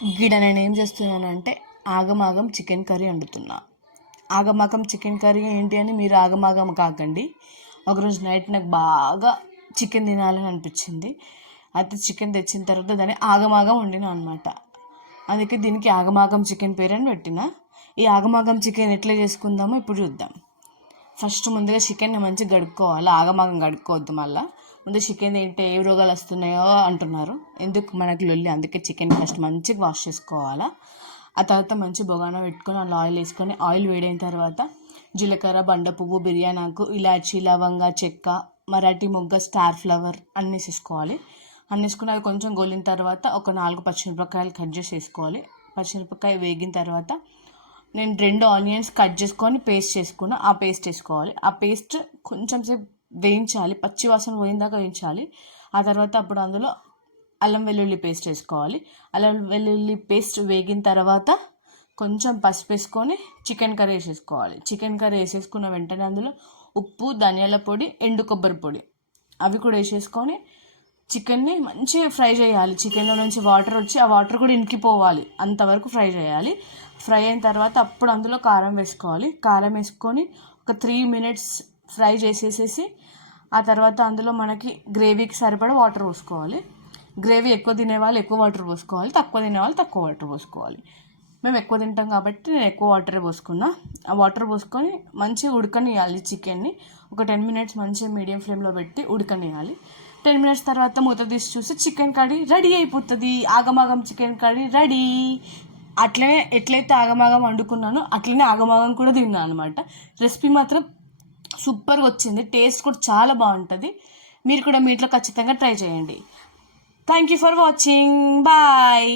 గిడ నేను ఏం చేస్తున్నానంటే ఆగమాగం చికెన్ కర్రీ వండుతున్నా. ఆగమాగం చికెన్ కర్రీ ఏంటి అని మీరు ఆగమాగం కాకండి. ఒకరోజు నైట్ నాకు బాగా చికెన్ తినాలని అనిపించింది. అయితే చికెన్ తెచ్చిన తర్వాత దాన్ని ఆగమాగం వండినా అనమాట. అందుకే దీనికి ఆగమాగం చికెన్ పేరు అని పెట్టిన. ఈ ఆగమాగం చికెన్ ఎట్లా చేసుకుందామో ఇప్పుడు చూద్దాం. ఫస్ట్ ముందుగా చికెన్ని మంచిగా కడుక్కోవాలి. ఆగమాగం కడుక్కోవద్దు. మళ్ళీ ముందు చికెన్ తింటే ఏ రోగాలు వస్తున్నాయో అంటున్నారు. ఎందుకు మనకు లొల్లి, అందుకే చికెన్ ఫస్ట్ మంచిగా వాష్ చేసుకోవాలా. ఆ తర్వాత మంచి బొగాన పెట్టుకొని అందులో ఆయిల్ వేసుకొని, ఆయిల్ వేడైన తర్వాత జీలకర్ర, బండ పువ్వు, బిర్యానీ ఆకు, ఇలాచీ, లవంగ, చెక్క, మరాఠీ మొగ్గ, స్టార్ ఫ్లవర్ అన్నీ వేసుకోవాలి. అన్నీ వేసుకుని అది కొంచెం గోలిన తర్వాత ఒక 4 పచ్చిమిరపకాయలు కట్ చేసి వేసుకోవాలి. పచ్చిమిరపకాయ వేగిన తర్వాత నేను 2 ఆనియన్స్ కట్ చేసుకొని పేస్ట్ చేసుకున్నా. ఆ పేస్ట్ వేసుకోవాలి. ఆ పేస్ట్ కొంచెం సేపు వేయించాలి, పచ్చి వాసన పోయిందాకా వేయించాలి. ఆ తర్వాత అప్పుడు అందులో అల్లం వెల్లుల్లి పేస్ట్ వేసుకోవాలి. అల్లం వెల్లుల్లి పేస్ట్ వేగిన తర్వాత కొంచెం పసుపు వేసుకొని చికెన్ కర్రీ వేసేసుకోవాలి. చికెన్ కర్రీ వేసేసుకున్న వెంటనే అందులో ఉప్పు, ధనియాల పొడి, ఎండు కొబ్బరి పొడి అవి కూడా వేసేసుకొని చికెన్ని మంచిగా ఫ్రై చేయాలి. చికెన్లో నుంచి వాటర్ వచ్చి ఆ వాటర్ కూడా ఇంకిపోవాలి, అంతవరకు ఫ్రై చేయాలి. ఫ్రై అయిన తర్వాత అప్పుడు అందులో కారం వేసుకోవాలి. కారం వేసుకొని ఒక 3 మినిట్స్ ఫ్రై చేసేసేసి ఆ తర్వాత అందులో మనకి గ్రేవీకి సరిపడా వాటర్ పోసుకోవాలి. గ్రేవీ ఎక్కువ తినేవాళ్ళు ఎక్కువ వాటర్ పోసుకోవాలి, తక్కువ తినేవాళ్ళు తక్కువ వాటర్ పోసుకోవాలి. మేము ఎక్కువ తింటాం కాబట్టి నేను ఎక్కువ వాటరే పోసుకున్నా. ఆ వాటర్ పోసుకొని మంచిగా ఉడకనియాలి. చికెన్ని ఒక 10 మినిట్స్ మంచిగా మీడియం ఫ్లేమ్లో పెట్టి ఉడకనియాలి. 10 మినిట్స్ తర్వాత మూత తీసి చూసి చికెన్ కర్రీ రెడీ అయిపోతుంది. ఆగమాగం చికెన్ కర్రీ రెడీ. అట్లనే ఎట్లయితే ఆగమాగం వండుకున్నానో అట్లనే ఆగమాగం కూడా తిన్నాను అనమాట. రెసిపీ మాత్రం సూపర్గా వచ్చింది. టేస్ట్ కూడా చాలా బాగుంటుంది. మీరు కూడా మీ ఇంట్లో ఖచ్చితంగా ట్రై చేయండి. Thank you for watching. Bye.